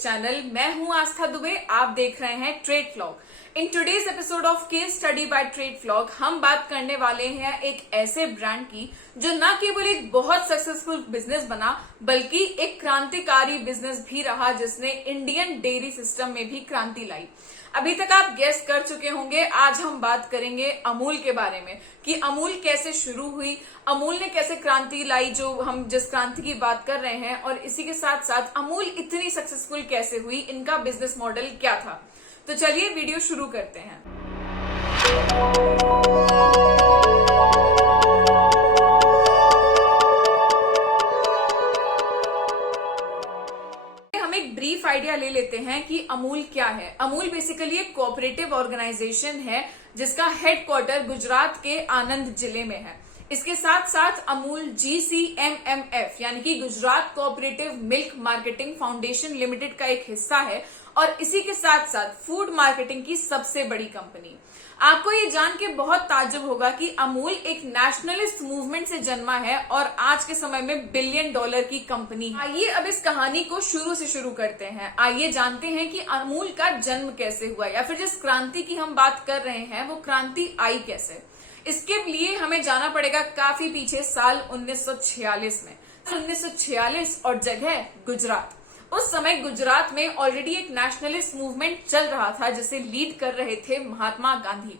This channel. मैं हूं आस्था दुबे, आप देख रहे हैं trade vlog. In today's episode of case study bye trade vlog हम बात करने वाले हैं एक ऐसे ब्रांड की जो न केवल एक बहुत सक्सेसफुल बिजनेस बना बल्कि एक क्रांतिकारी बिजनेस भी रहा, जिसने इंडियन डेयरी सिस्टम में भी क्रांति लाई। अभी तक आप गेस कर चुके होंगे, आज हम बात करेंगे अमूल के बारे में कि अमूल कैसे शुरू हुई, अमूल ने कैसे क्रांति लाई, जो हम जिस क्रांति की बात कर रहे हैं, और इसी के साथ साथ अमूल इतनी सक्सेसफुल कैसे हुई, इनका बिजनेस मॉडल क्या था। तो चलिए वीडियो शुरू करते हैं। एक ब्रीफ आइडिया ले लेते हैं कि अमूल क्या है। अमूल बेसिकली एक कोऑपरेटिव ऑर्गेनाइजेशन है जिसका हेडक्वार्टर गुजरात के आनंद जिले में है। इसके साथ साथ अमूल GCMMF यानी कि Gujarat cooperative milk marketing foundation limited का एक हिस्सा है और इसी के साथ साथ फूड मार्केटिंग की सबसे बड़ी कंपनी। आपको ये जान के बहुत ताज्जुब होगा कि अमूल एक नेशनलिस्ट मूवमेंट से जन्मा है और आज के समय में $1 बिलियन की कंपनी है। आइए अब इस कहानी को शुरू से शुरू करते हैं। आइए जानते हैं कि अमूल का जन्म कैसे हुआ, या फिर जिस क्रांति की हम बात कर रहे हैं वो क्रांति आई कैसे। इसके लिए हमें जाना पड़ेगा काफी पीछे, साल 1946 में। 1946 और जगह गुजरात। उस समय गुजरात में ऑलरेडी एक नेशनलिस्ट मूवमेंट चल रहा था जिसे लीड कर रहे थे महात्मा गांधी।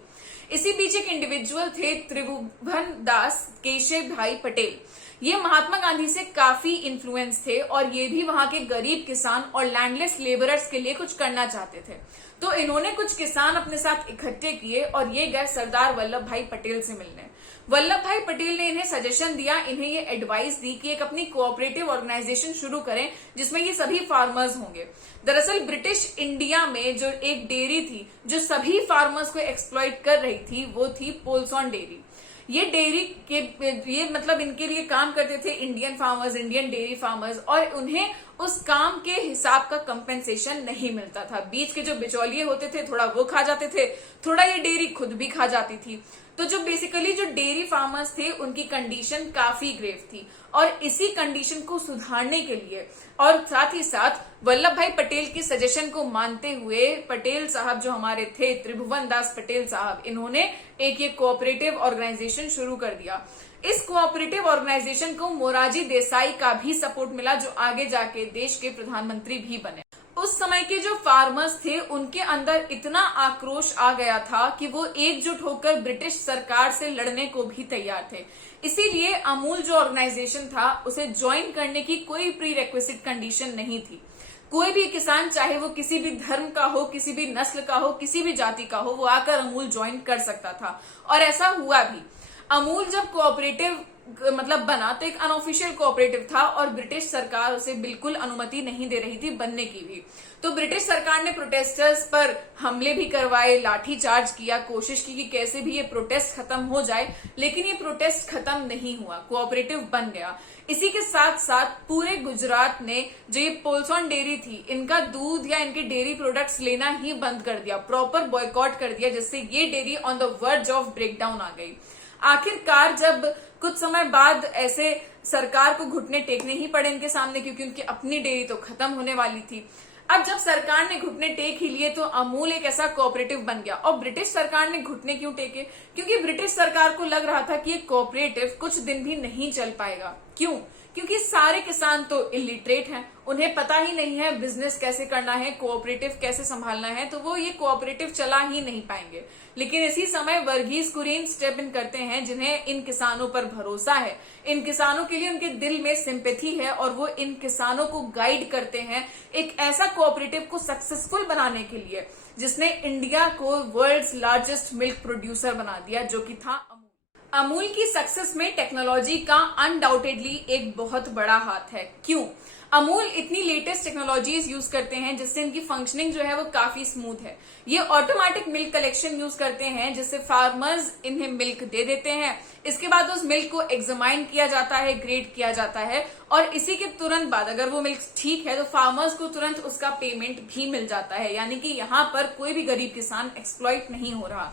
इसी बीच एक इंडिविजुअल थे त्रिभुवन दास केशव भाई पटेल। ये महात्मा गांधी से काफी इन्फ्लुएंस थे और ये भी वहां के गरीब किसान और लैंडलेस लेबरर्स के लिए कुछ करना चाहते थे। तो इन्होंने कुछ किसान अपने साथ इकट्ठे किए और ये गए सरदार वल्लभ भाई पटेल से मिलने। वल्लभ भाई पटेल ने इन्हें सजेशन दिया, इन्हें ये एडवाइस दी कि एक अपनी कोऑपरेटिव ऑर्गेनाइजेशन शुरू करें जिसमें ये सभी फार्मर्स होंगे। दरअसल ब्रिटिश इंडिया में जो एक डेयरी थी जो सभी फार्मर्स को एक्सप्लॉइट कर रही थी वो थी पोल्सॉन डेयरी। ये डेयरी के मतलब इनके लिए काम करते थे Indian farmers, Indian dairy farmers, और उन्हें उस काम के हिसाब का कंपेंसेशन नहीं मिलता था। बीच के जो बिचौलिए होते थे थोड़ा वो खा जाते थे, थोड़ा ये डेयरी खुद भी खा जाती थी। तो जो बेसिकली जो डेयरी फार्मर्स थे उनकी कंडीशन काफी ग्रेव थी और इसी कंडीशन को सुधारने के लिए और साथ ही साथ वल्लभ भाई पटेल की सजेशन को मानते हुए पटेल साहब जो हमारे थे त्रिभुवन दास पटेल साहब, इन्होंने एक ये कोऑपरेटिव ऑर्गेनाइजेशन शुरू कर दिया। इस कोऑपरेटिव ऑर्गेनाइजेशन को मोरारजी देसाई का भी सपोर्ट मिला जो आगे जाके देश के प्रधानमंत्री भी बने। उस समय के जो फार्मर्स थे उनके अंदर इतना आक्रोश आ गया था कि वो एकजुट होकर ब्रिटिश सरकार से लड़ने को भी तैयार थे। इसीलिए अमूल जो ऑर्गेनाइजेशन था उसे ज्वाइन करने की कोई प्री रिक्विजिट कंडीशन नहीं थी। कोई भी किसान, चाहे वो किसी भी धर्म का हो, किसी भी नस्ल का हो, किसी भी जाति का हो, वो आकर अमूल ज्वाइन कर सकता था और ऐसा हुआ भी। अमूल जब कोऑपरेटिव मतलब बना तो एक अनऑफिशियल कोऑपरेटिव था और ब्रिटिश सरकार उसे बिल्कुल अनुमति नहीं दे रही थी बनने की भी। तो ब्रिटिश सरकार ने प्रोटेस्टर्स पर हमले भी करवाए, लाठी चार्ज किया, कोशिश की कि कैसे भी ये प्रोटेस्ट खत्म हो जाए, लेकिन ये प्रोटेस्ट खत्म नहीं हुआ, कोऑपरेटिव बन गया। इसी के साथ साथ पूरे गुजरात ने जो ये पोल्सॉन डेयरी थी इनका दूध या इनके डेयरी प्रोडक्ट्स लेना ही बंद कर दिया, प्रॉपर बॉयकॉट कर दिया, जिससे ये dairy on the verge of breakdown आ गई। आखिरकार जब कुछ समय बाद ऐसे सरकार को घुटने टेकने ही पड़े इनके सामने, क्योंकि उनकी अपनी डेयरी तो खत्म होने वाली थी। अब जब सरकार ने घुटने टेक ही लिए तो अमूल एक ऐसा कोऑपरेटिव बन गया। और ब्रिटिश सरकार ने घुटने क्यों टेके? क्योंकि ब्रिटिश सरकार को लग रहा था कि ये कोऑपरेटिव कुछ दिन भी नहीं चल पाएगा। क्यों? क्योंकि सारे किसान तो इलिटरेट हैं, उन्हें पता ही नहीं है बिजनेस कैसे करना है, कोऑपरेटिव कैसे संभालना है, तो वो ये कोऑपरेटिव चला ही नहीं पाएंगे। लेकिन इसी समय वर्गीज कुरियन स्टेप इन करते हैं जिन्हें इन किसानों पर भरोसा है, इन किसानों के लिए उनके दिल में सिंपैथी है और वो इन किसानों को गाइड करते हैं एक ऐसा कोऑपरेटिव को सक्सेसफुल बनाने के लिए जिसने इंडिया को वर्ल्ड्स लार्जेस्ट मिल्क प्रोड्यूसर बना दिया, जो कि था अमूल। अमूल की सक्सेस में टेक्नोलॉजी का अनडाउटेडली एक बहुत बड़ा हाथ है। क्यों? अमूल इतनी लेटेस्ट टेक्नोलॉजीज यूज करते हैं जिससे इनकी फंक्शनिंग जो है वो काफी स्मूथ है। ये ऑटोमेटिक मिल्क कलेक्शन यूज करते हैं जिससे फार्मर्स इन्हें मिल्क दे देते हैं। इसके बाद उस मिल्क को एग्जामाइन किया जाता है, ग्रेड किया जाता है और इसी के तुरंत बाद अगर वो मिल्क ठीक है तो फार्मर्स को तुरंत उसका पेमेंट भी मिल जाता है। यानी कि यहाँ पर कोई भी गरीब किसान एक्सप्लॉइट नहीं हो रहा।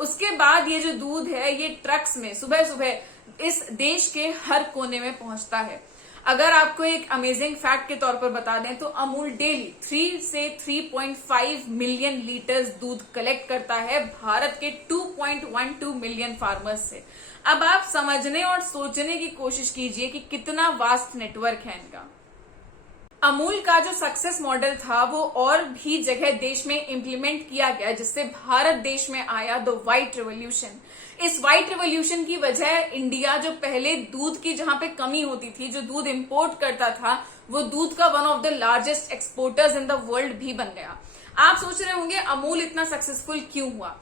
उसके बाद ये जो दूध है ये ट्रक्स में सुबह सुबह इस देश के हर कोने में पहुंचता है। अगर आपको एक अमेजिंग फैक्ट के तौर पर बता दें तो अमूल डेली 3 से 3.5 मिलियन लीटर्स दूध कलेक्ट करता है भारत के 2.12 मिलियन फार्मर्स से। अब आप समझने और सोचने की कोशिश कीजिए कि कितना वास्ट नेटवर्क है इनका। अमूल का जो सक्सेस मॉडल था वो और भी जगह देश में इंप्लीमेंट किया गया, जिससे भारत देश में आया द व्हाइट रिवॉल्यूशन। इस व्हाइट रिवॉल्यूशन की वजह इंडिया जो पहले दूध की जहां पे कमी होती थी, जो दूध इंपोर्ट करता था, वो दूध का one of the largest exporters in the world भी बन गया। आप सोच रहे होंगे अमूल इतना सक्सेसफुल क्यों हुआ।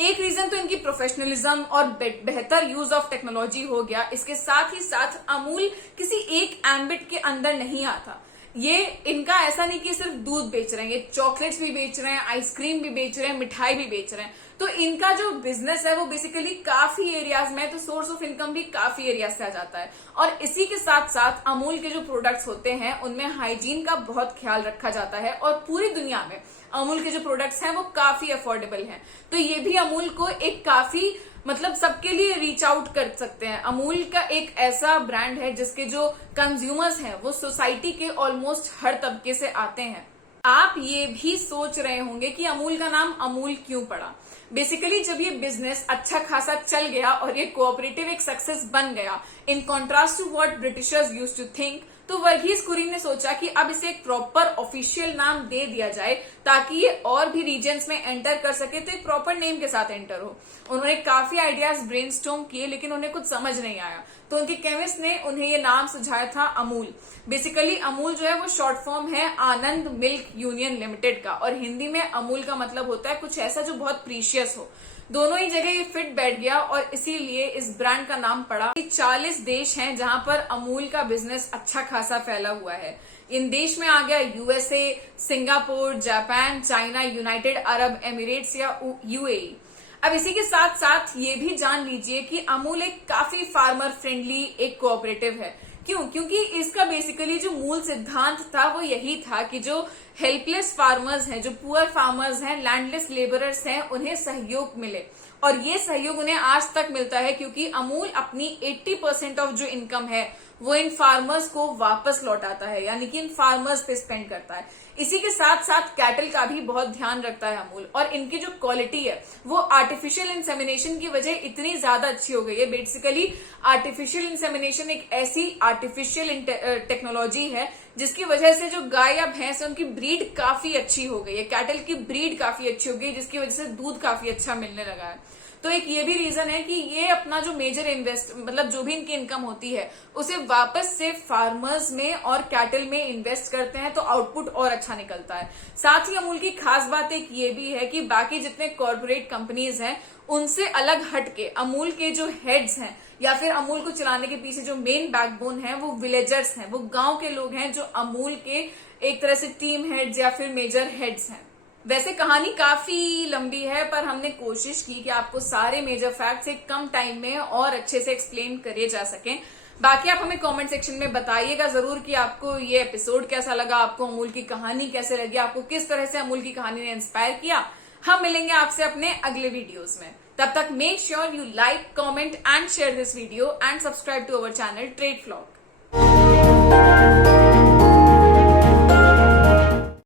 एक रीजन तो इनकी प्रोफेशनलिज्म और बेहतर यूज ऑफ टेक्नोलॉजी हो गया। इसके साथ ही साथ अमूल किसी एक एम्बिट के अंदर नहीं आता। ये इनका ऐसा नहीं कि सिर्फ दूध बेच रहे हैं, ये चॉकलेट्स भी बेच रहे हैं, आइसक्रीम भी बेच रहे हैं, मिठाई भी बेच रहे हैं। तो इनका जो बिजनेस है वो बेसिकली काफी एरियाज में, तो सोर्स ऑफ इनकम भी काफी एरिया से आ जाता है। और इसी के साथ साथ अमूल के जो प्रोडक्ट्स होते हैं उनमें हाइजीन का बहुत ख्याल रखा जाता है और पूरी दुनिया में अमूल के जो प्रोडक्ट्स हैं वो काफी अफोर्डेबल हैं। तो ये भी अमूल को एक काफी सबके लिए रीच आउट कर सकते हैं। अमूल का एक ऐसा ब्रांड है जिसके जो कंज्यूमर्स हैं वो सोसाइटी के ऑलमोस्ट हर तबके से आते हैं। आप ये भी सोच रहे होंगे कि अमूल का नाम अमूल क्यों पड़ा। बेसिकली जब ये बिजनेस अच्छा खासा चल गया और ये कोऑपरेटिव एक सक्सेस बन गया, in contrast to what Britishers used to think, तो वर्गीज कुरियन ने सोचा कि अब इसे एक प्रॉपर ऑफिशियल नाम दे दिया जाए ताकि ये और भी रीजन्स में एंटर कर सके, तो एक प्रॉपर नेम के साथ एंटर हो। उन्होंने काफी आइडियाज ब्रेनस्टॉर्म किए लेकिन उन्हें कुछ समझ नहीं आया, तो उनके केमिस्ट ने उन्हें ये नाम सुझाया था अमूल। बेसिकली अमूल जो है वो शॉर्ट फॉर्म है आनंद मिल्क यूनियन लिमिटेड का, और हिंदी में अमूल का मतलब होता है कुछ ऐसा जो बहुत प्रीशियस हो। दोनों ही जगह ये फिट बैठ गया और इसीलिए इस ब्रांड का नाम पड़ा। 40 देश हैं जहां पर अमूल का बिजनेस अच्छा खासा फैला हुआ है। इन देश में आ गया USA, Singapore, Japan, China, United Arab Emirates या यूएई। अब इसी के साथ साथ ये भी जान लीजिए कि अमूल एक काफी फार्मर फ्रेंडली एक कोऑपरेटिव है। क्यों? क्योंकि इसका बेसिकली जो मूल सिद्धांत था वो यही था कि जो हेल्पलेस फार्मर्स हैं, जो पुअर फार्मर्स हैं, लैंडलेस लेबरर्स हैं, उन्हें सहयोग मिले। और ये सहयोग उन्हें आज तक मिलता है क्योंकि अमूल अपनी 80% ऑफ जो इनकम है वो इन फार्मर्स को वापस लौटाता है, यानी कि इन फार्मर्स पे स्पेंड करता है। इसी के साथ साथ कैटल का भी बहुत ध्यान रखता है अमूल, और इनकी जो क्वालिटी है वो आर्टिफिशियल इंसेमिनेशन की वजह इतनी ज्यादा अच्छी हो गई है। बेसिकली आर्टिफिशियल इंसेमिनेशन एक ऐसी आर्टिफिशियल टेक्नोलॉजी है जिसकी वजह से जो गाय या भैंस है उनकी ब्रीड काफी अच्छी हो गई है, कैटल की ब्रीड काफी अच्छी हो गई है, जिसकी वजह से दूध काफी अच्छा मिलने लगा है। तो एक ये भी रीजन है कि ये अपना जो मेजर जो भी इनकी इनकम होती है उसे वापस से फार्मर्स में और कैटल में इन्वेस्ट करते हैं, तो आउटपुट और अच्छा निकलता है। साथ ही अमूल की खास बात एक ये भी है कि बाकी जितने कॉर्पोरेट कंपनीज हैं उनसे अलग हटके अमूल के जो हेड्स हैं या फिर अमूल को चलाने के पीछे जो मेन बैकबोन है वो विलेजर्स हैं, वो गांव के लोग हैं जो अमूल के एक तरह से टीम हेड्स या फिर मेजर हेड्स हैं। वैसे कहानी काफी लंबी है पर हमने कोशिश की कि आपको सारे मेजर फैक्ट्स एक कम टाइम में और अच्छे से एक्सप्लेन करे जा सकें। बाकी आप हमें कमेंट सेक्शन में बताइएगा जरूर कि आपको ये एपिसोड कैसा लगा, आपको अमूल की कहानी कैसे लगी, आपको किस तरह से अमूल की कहानी ने इंस्पायर किया। हम मिलेंगे आपसे अपने अगले वीडियोस में। तब तक make sure you like, comment and share this video and subscribe to our channel trade flog.